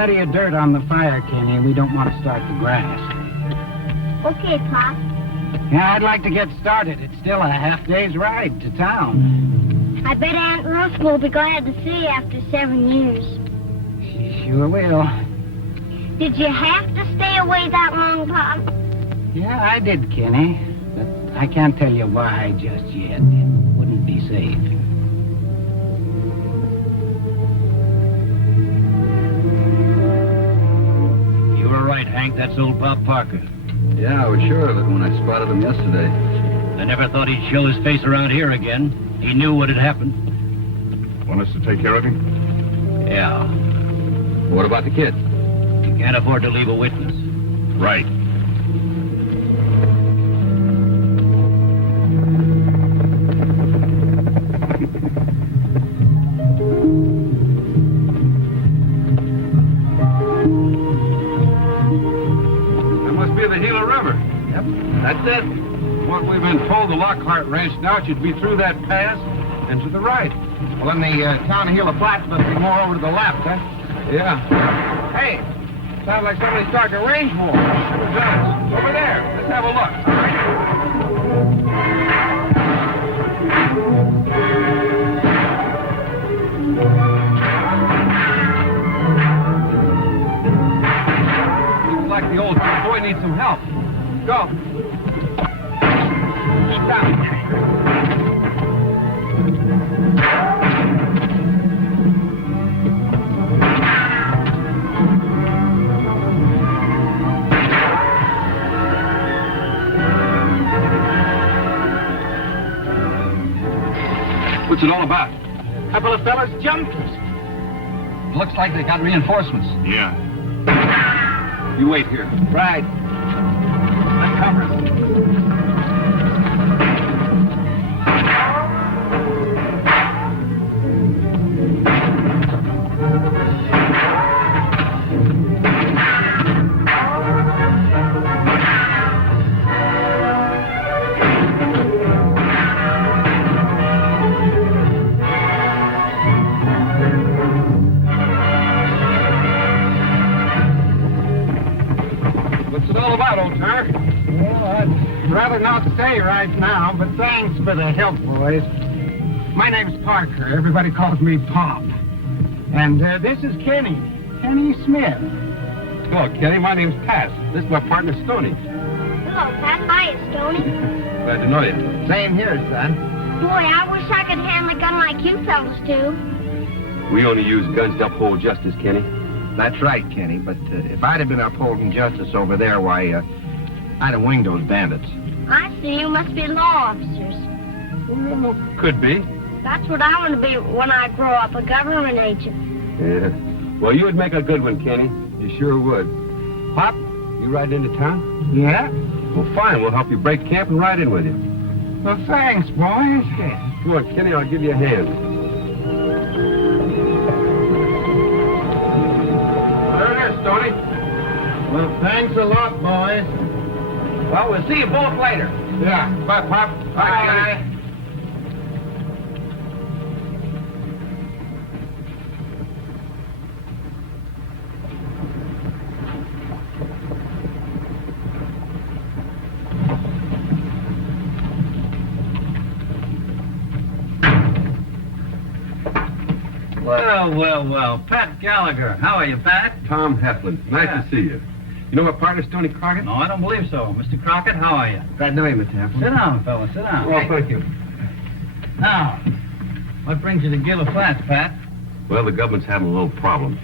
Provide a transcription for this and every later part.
plenty of dirt on the fire, Kenny. We don't want to start the grass. Okay, Pop. Yeah, I'd like to get started. It's still a half-day's ride to town. I bet Aunt Ruth will be glad to see you after 7 years. She sure will. Did you have to stay away that long, Pop? Yeah, I did, Kenny. But I can't tell you why just yet. It wouldn't be safe. You were right, Hank. That's old Bob Parker. Yeah, I was sure of it when I spotted him yesterday. I never thought he'd show his face around here again. He knew what had happened. Want us to take care of him? Yeah. What about the kid? You can't afford to leave a witness. Right. That must be the Gila River. Yep. That's it. What we've been told, the Lockhart Ranch now should be through that pass and to the right. Well, then the town of Gila Flats must be more over to the left, huh? Yeah. Hey, sounds like somebody's starting to range war. Sure does. Over there. Let's have a look. All right. Looks like the old boy needs some help. Go. Stop. What's it all about? A couple of fellas jumped us. Looks like they got reinforcements. Yeah. You wait here. Right. Uncover. Well, I'd rather not say right now, but thanks for the help, boys. My name's Parker. Everybody calls me Pop. And this is Kenny. Kenny Smith. Hello, Kenny. My name's Pat. This is my partner, Stoney. Hello, Pat. Hi, Stoney. Glad to know you. Same here, son. Boy, I wish I could handle a gun like you fellas do. We only use guns to uphold justice, Kenny. That's right, Kenny. But if I'd have been upholding justice over there, why, I'd have winged those bandits. I see. You must be law officers. Well, could be. That's what I want to be when I grow up, a government agent. Yeah. Well, you would make a good one, Kenny. You sure would. Pop, you riding into town? Yeah? Well, fine. We'll help you break camp and ride in with you. Well, thanks, boys. Come on, Kenny. I'll give you a hand. There it is, Stoney. Well, thanks a lot, boys. Well, we'll see you both later. Yeah. Bye, Pop. Bye. Well. Pat Gallagher. How are you, Pat? Tom Heflin. Nice Yeah. to see you. You know my partner, Stoney Crockett? No, I don't believe so. Mr. Crockett, how are you? Glad to know you, Mr. Heflin. Sit down, fella. Sit down. Well, thank you. Now, what brings you to Gila Flats, Pat? Well, the government's having a little problem.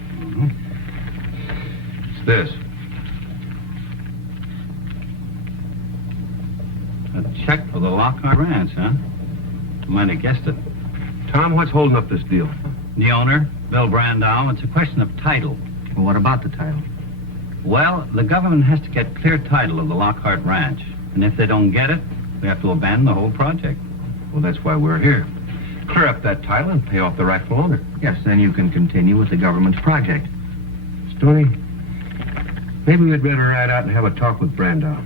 It's this. A check for the Lockhart Ranch, huh? Might have guessed it. Tom, what's holding up this deal? The owner, Bill Brandow. It's a question of title. Well, what about the title? Well, the government has to get clear title of the Lockhart Ranch. And if they don't get it, we have to abandon the whole project. Well, that's why we're here. Clear up that title and pay off the rightful owner. Yes, then you can continue with the government's project. Stoney, maybe we'd better ride out and have a talk with Brandow.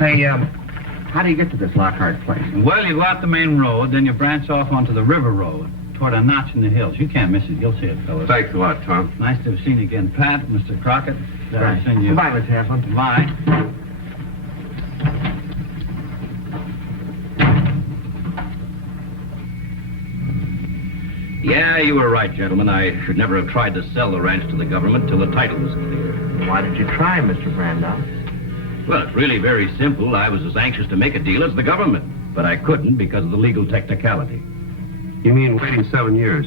Say, how do you get to this Lockhart place? Well, you go out the main road, then you branch off onto the river road. toward a notch in the hills. You can't miss it. You'll see it, fellas. Thanks a lot, Tom. Nice to have seen you again, Pat, Mr. Crockett. Right. I've seen you. Goodbye, Miss Hanson. Bye. Yeah, you were right, gentlemen. I should never have tried to sell the ranch to the government till the title was clear. Why did you try, Mr. Brandon? Well, it's really very simple. I was as anxious to make a deal as the government, but I couldn't because of the legal technicality. You mean waiting 7 years?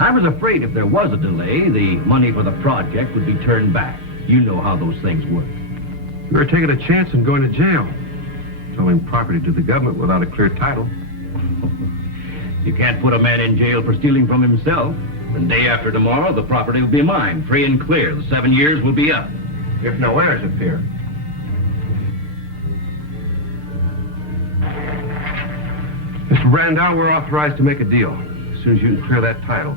I was afraid if there was a delay, the money for the project would be turned back. You know how those things work. You were taking a chance and going to jail. Selling property to the government without a clear title. You can't put a man in jail for stealing from himself. The day after tomorrow, the property will be mine, free and clear. The 7 years will be up. If no heirs appear. Mr. Brandon, we're authorized to make a deal as soon as you can clear that title.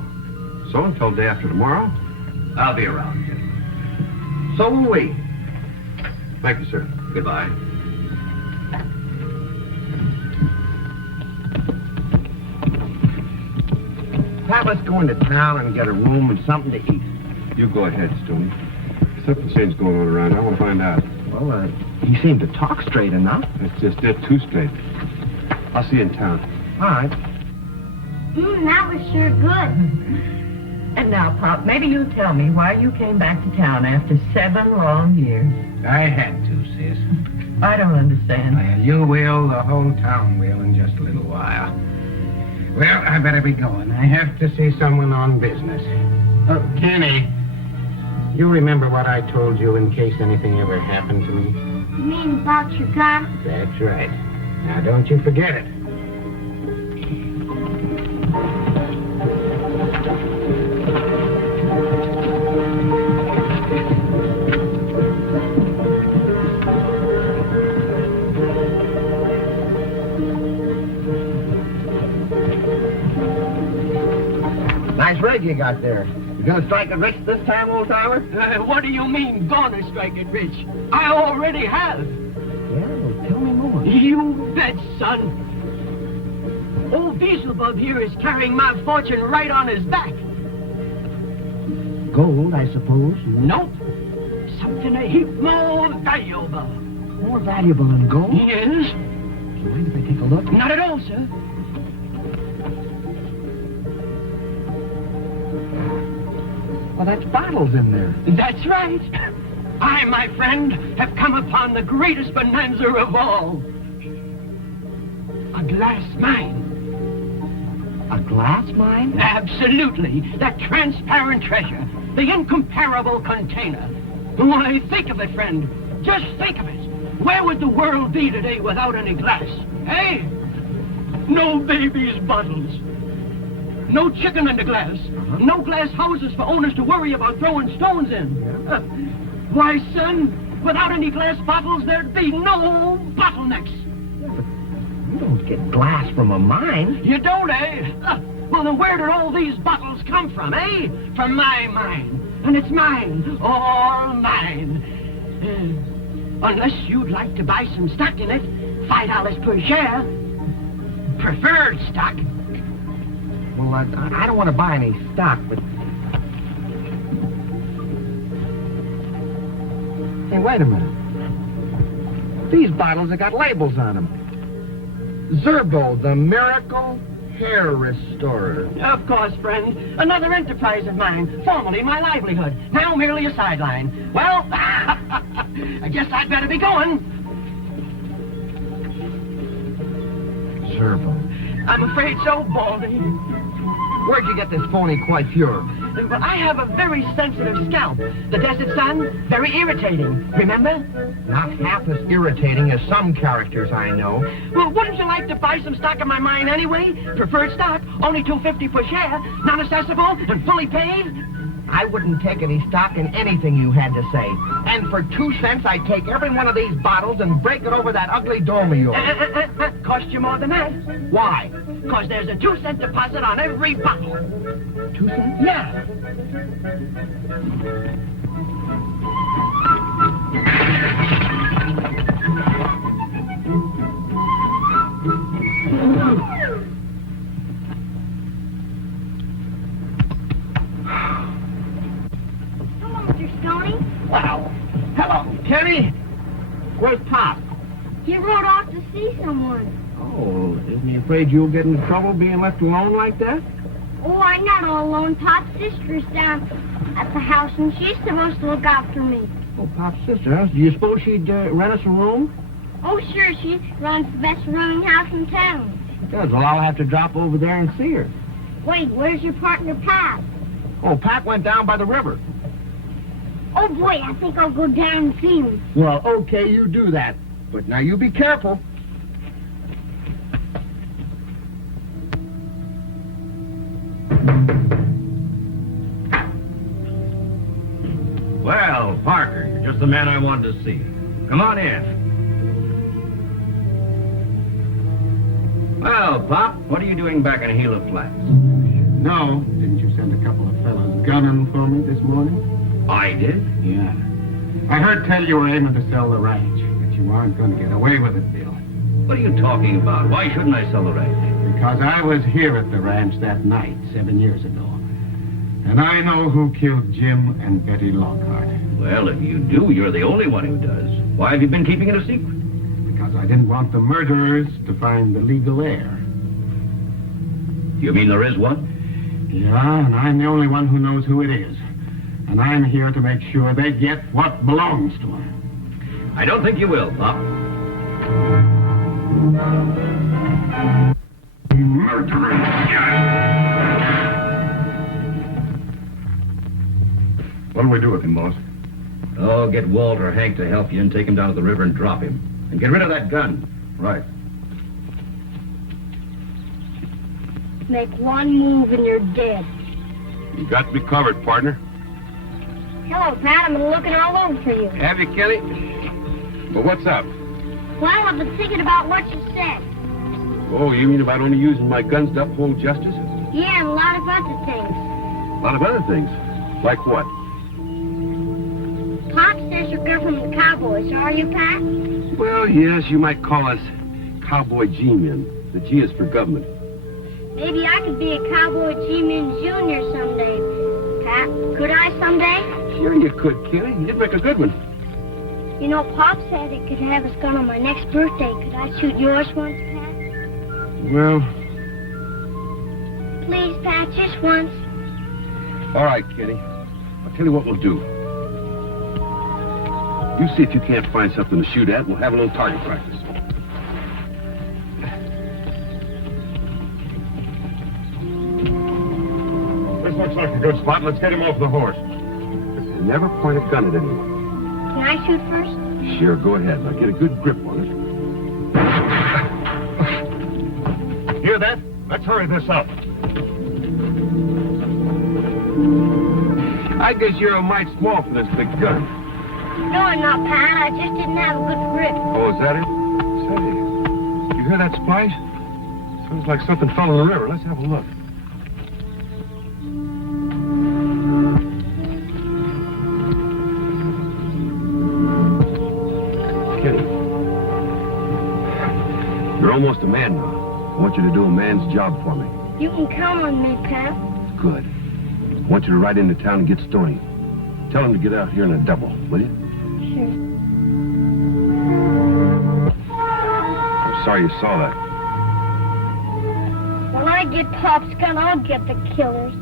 So until day after tomorrow. I'll be around, gentlemen. So will we. Thank you, sir. Goodbye. Pat, let's go into town and get a room and something to eat. You go ahead, Stoney. Something strange going on around. I want to find out. Well, he seemed to talk straight enough. It's just dead too straight. I'll see you in town. All right. That was sure good. And now, Pop, maybe you'll tell me why you came back to town after 7 long years. I had to, sis. I don't understand. Well, you will, the whole town will in just a little while. Well, I better be going. I have to see someone on business. Oh, Kenny, you remember what I told you in case anything ever happened to me? You mean about your gun? That's right. Now, don't you forget it. Nice rig you got there. You gonna strike it rich this time, old timer? What do you mean, gonna strike it rich? I already have. Yeah, well, tell me more. You bet, son. Old Beelzebub here is carrying my fortune right on his back. Gold, I suppose. Nope. Something a heap more valuable. More valuable than gold? Yes? You mind if I take a look? Not at all, sir. Well, that's bottles in there. That's right. I, my friend, have come upon the greatest bonanza of all. A glass mine. A glass mine? Absolutely. That transparent treasure. The incomparable container. Why, think of it, friend. Just think of it. Where would the world be today without any glass? Hey? No babies' bottles. No chicken in the glass. No glass houses for owners to worry about throwing stones in. Why, son, without any glass bottles, there'd be no bottlenecks. Yeah, but you don't get glass from a mine. You don't, eh? Well, then where did all these bottles come from, eh? From my mine. And it's mine. All mine. Unless you'd like to buy some stock in it, $5 per share. Preferred stock. Well, I don't want to buy any stock, but... Hey, wait a minute. These bottles have got labels on them. Zerbo, the Miracle Hair Restorer. Of course, friend. Another enterprise of mine. Formerly my livelihood. Now merely a sideline. Well, I guess I'd better be going. Zerbo. I'm afraid so, Baldy. Where'd you get this phony coiffure? Well, I have a very sensitive scalp. The desert sun, very irritating. Remember? Not half as irritating as some characters I know. Well, wouldn't you like to buy some stock in my mine anyway? Preferred stock, only $2.50 per share, non-assessable and fully paid. I wouldn't take any stock in anything you had to say. And for 2 cents, I'd take every one of these bottles and break it over that ugly dome of yours. Cost you more than that. Why? Because there's a 2-cent deposit on every bottle. 2 cents? Yeah. Mr. Stoney. Wow. Hello, Kenny. Where's Pop? He rode off to see someone. Oh, isn't he afraid you'll get into trouble being left alone like that? Oh, I'm not all alone. Pop's sister's down at the house, and she's supposed to look after me. Oh, Pop's sister, huh? Do you suppose she'd rent us a room? Oh, sure, she runs the best rooming house in town. Good. Well, I'll have to drop over there and see her. Wait, where's your partner, Pat? Oh, Pat went down by the river. Oh, boy, I think I'll go down and see him. Well, okay, you do that. But now you be careful. Well, Parker, you're just the man I wanted to see. Come on in. Well, Pop, what are you doing back in Gila Flats? No, didn't you send a couple of fellows gunning for me this morning? I did? Yeah. I heard tell you were aiming to sell the ranch, but you aren't going to get away with it, Bill. What are you talking about? Why shouldn't I sell the ranch? Because I was here at the ranch that night 7 years ago. And I know who killed Jim and Betty Lockhart. Well, if you do, you're the only one who does. Why have you been keeping it a secret? Because I didn't want the murderers to find the legal heir. You mean there is one? Yeah, and I'm the only one who knows who it is. And I'm here to make sure they get what belongs to them. I don't think you will, Pop. What do we do with him, boss? Oh, get Walter or Hank to help you and take him down to the river and drop him. And get rid of that gun. Right. Make one move and you're dead. You got to be covered, partner. Hello, Pat. I've been looking all over for you. Have you, Kelly? Well, what's up? Well, I've been thinking about what you said. Oh, you mean about only using my guns to uphold justice? Yeah, and a lot of other things. A lot of other things. Like what? Pop says you're government cowboys, are you, Pat? Well, yes, you might call us Cowboy G-men. The G is for government. Maybe I could be a Cowboy G-Man Jr. someday, Pat. Could I someday? Sure you could, Kelly. You'd make a good one. You know, Pop said he could have his gun on my next birthday. Could I shoot yours once, Pat? Well, Please, Pat, just once. all right, Kitty. I'll tell you what we'll do. You see if you can't find something to shoot at, and we'll have a little target practice. This looks like a good spot. Let's get him off the horse. Never point a gun at anyone. Can I shoot first? Sure, go ahead. Now get a good grip on it. Hear that? Let's hurry this up. I guess you're a mite small for this big gun. No, I'm not, Pat. I just didn't have a good grip. Oh, is that it? Say, you hear that splash? Sounds like something fell in the river. Let's have a look. Kitty, you're almost a man now. I want you to do a man's job for me. You can count on me, Pat. Good. I want you to ride into town and get Stoney. Tell him to get out here in a double, will you? Sure. I'm sorry you saw that. When I get Pop's gun, I'll get the killers.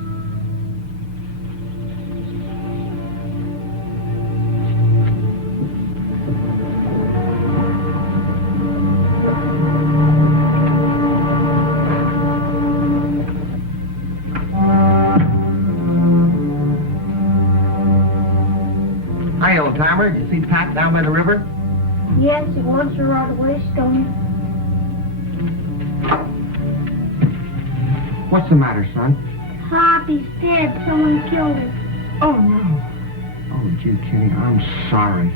Hi, old-timer. Did you see Pat down by the river? Yes, he wants to ride away, Stoney. What's the matter, son? Pop, he's dead. Someone killed him. Oh, no. Oh, gee, Kenny, I'm sorry.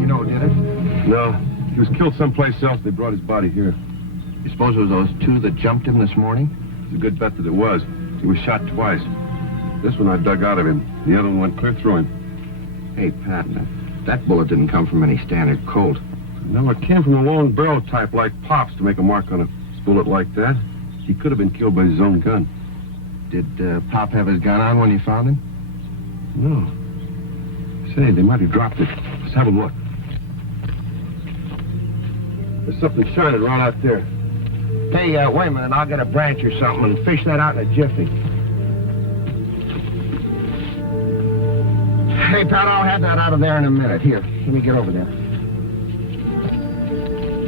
You know, did it? No, he was killed someplace else. They brought his body here. You suppose it was those two that jumped him this morning? It's a good bet that it was. He was shot twice. This one I dug out of him. The other one went clear through him. Hey, Pat, that bullet didn't come from any standard Colt. No, it came from a long barrel type like Pop's to make a mark on a bullet like that. He could have been killed by his own gun. Did Pop have his gun on when you found him? No. Say, they might have dropped it. Let's have a look. There's something shining right out there. Hey, wait a minute. I'll get a branch or something and fish that out in a jiffy. Hey, Pat, I'll have that out of there in a minute. Here, let me get over there.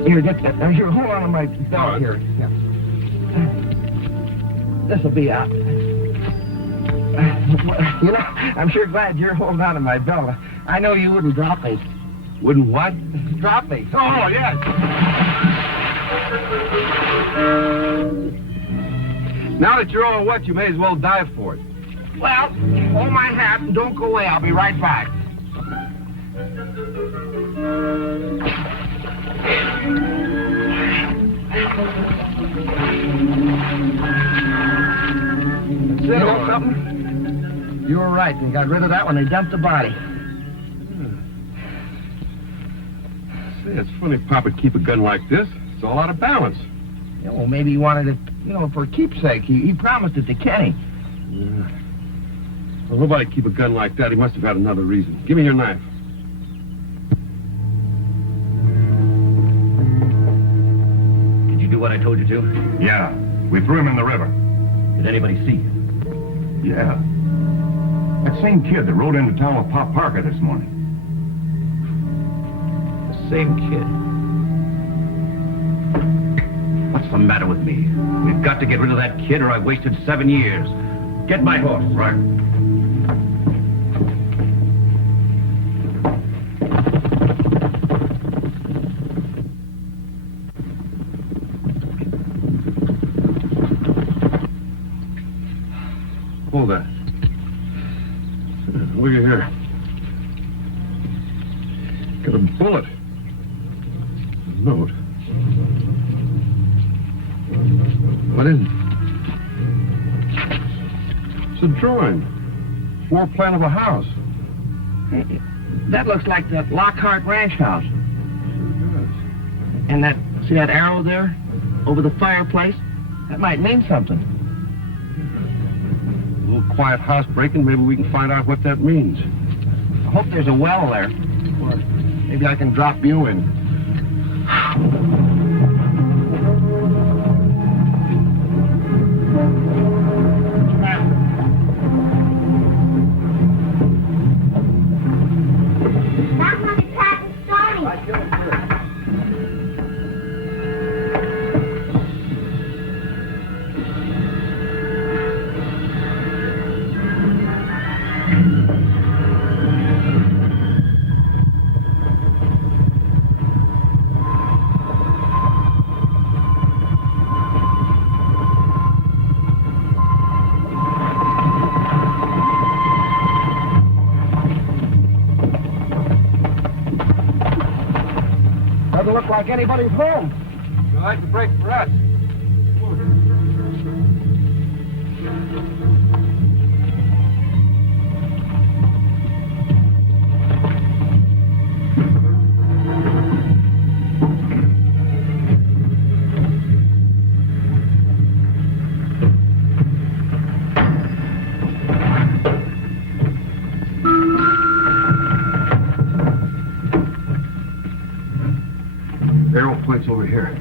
Here, get that. Here, hold on to my belt here. Yeah. This'll be out. You know, I'm sure glad you're holding on to my belt. I know you wouldn't drop me. Wouldn't what? Drop me. Oh, yes. Now that you're all wet, you may as well dive for it. Well, hold my hat and don't go away. I'll be right back. You know something? You were right. They got rid of that when they dumped the body. Say, it's funny Pop would keep a gun like this. It's all out of balance. Yeah, well, maybe he wanted it, for keepsake. He promised it to Kenny. Yeah. Well, nobody'd keep a gun like that. He must have had another reason. Give me your knife. Did you do what I told you to? Yeah. We threw him in the river. Did anybody see? Yeah. That same kid that rode into town with Pop Parker this morning. The same kid. What's the matter with me? We've got to get rid of that kid or I wasted 7 years. Get my horse. Right. Hold that. Look at here. Got a bullet. A note. What is it? It's a drawing. Floor plan of a house. Hey, that looks like the Lockhart Ranch house. Sure does. And see that arrow there over the fireplace? That might mean something. A little quiet house breaking. Maybe we can find out what that means. I hope there's a well there. Or maybe I can drop you in. That's on the Pat and Stoney. Doesn't look like anybody's home. You'll like to break for us. Arrow points over here.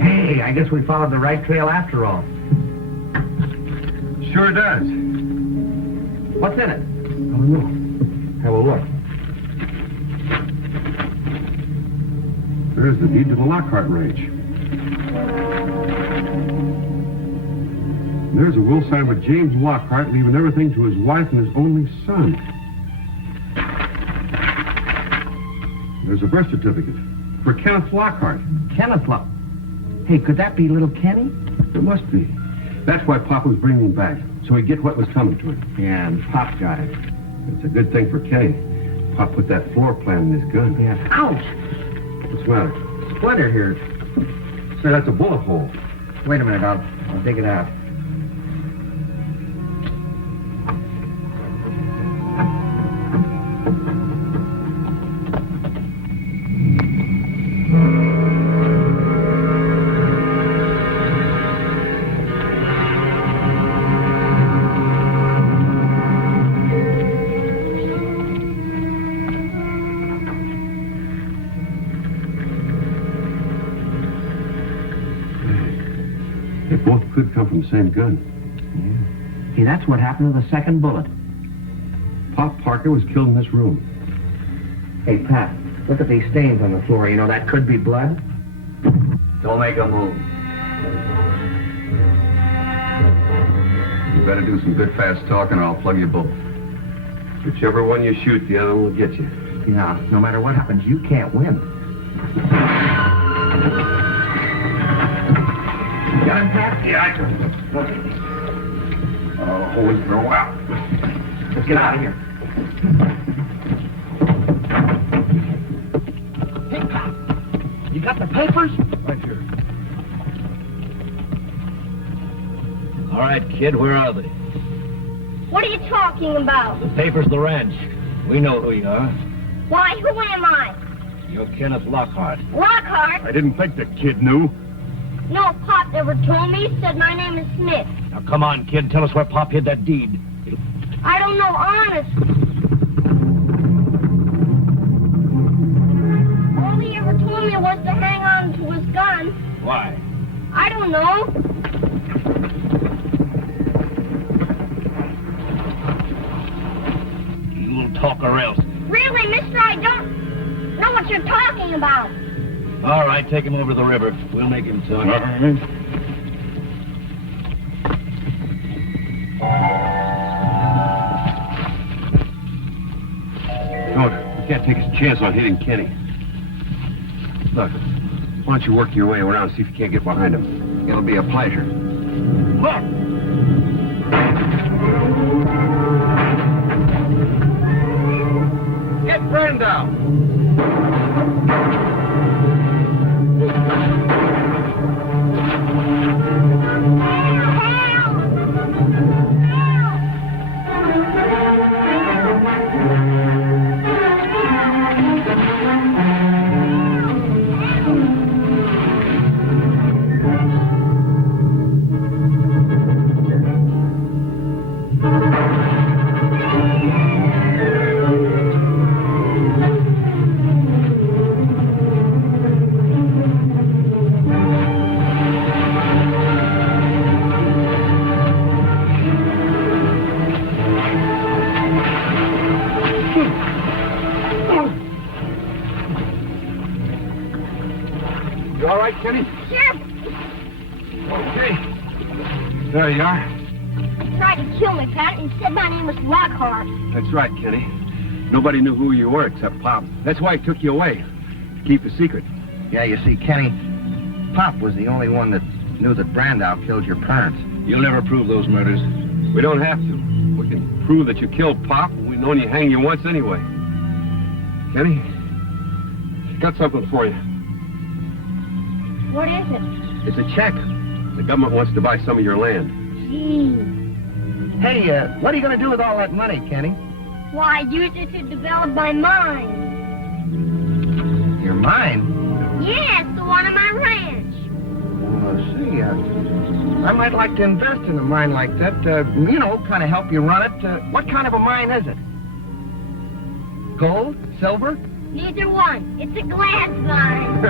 Hey, I guess we followed the right trail after all. Sure does. What's in it? I don't know. Have a look. There's the deed to the Lockhart Ranch. There's a will signed by James Lockhart, leaving everything to his wife and his only son. There's a birth certificate for Kenneth Lockhart. Kenneth Lock. Hey, could that be little Kenny? It must be. That's why Pop was bringing him back, so he'd get what was coming to him. Yeah, and Pop got it. It's a good thing for Kenny. Pop put that floor plan in his gun. Yeah. Ouch! What's the matter? Splinter here. Say, that's a bullet hole. Wait a minute, I'll dig it out. They both could come from the same gun. Yeah. See, that's what happened to the second bullet. Pop Parker was killed in this room. Hey, Pat, look at these stains on the floor. You know, that could be blood. Don't make a move. You better do some good fast talking or I'll plug you both. Whichever one you shoot, the other one will get you. Yeah, no matter what happens, you can't win. Got him, Pat? Yeah, I can. Holy throw out. Let's get out of here. Hey, Pop, you got the papers? Right here. All right, kid, where are they? What are you talking about? The papers of the ranch. We know who you are. Why, who am I? You're Kenneth Lockhart. Lockhart? I didn't think the kid knew. No, Pop never told me. He said my name is Smith. Now, come on, kid. Tell us where Pop hid that deed. I don't know, honest. All he ever told me was to hang on to his gun. Why? I don't know. You'll talk or else. Really, mister, I don't know what you're talking about. All right, take him over to the river. We'll make him talk. No, we can't take a chance on hitting Kenny. Look, why don't you work your way around and see if you can't get behind him? It'll be a pleasure. Look! Get Brandon! You all right, Kenny? Sure, Okay. There you are. he tried to kill me, Pat, and he said my name was Lockhart. That's right, Kenny. Nobody knew who you were except Pop. That's why he took you away. To keep the secret. Yeah, you see, Kenny, Pop was the only one that knew that Brandau killed your parents. You'll never prove those murders. We don't have to. We can prove that you killed Pop, and we've known you hang you once anyway. Kenny, got something for you. What is it? It's a check. The government wants to buy some of your land. Gee. Hey, what are you going to do with all that money, Kenny? Why, use it to develop my mind. Your mind? Yes, the one on my ranch. Well, see, I might like to invest in a mine like that. You know, kind of help you run it. What kind of a mine is it? Gold? Silver? Neither one. It's a glass mine.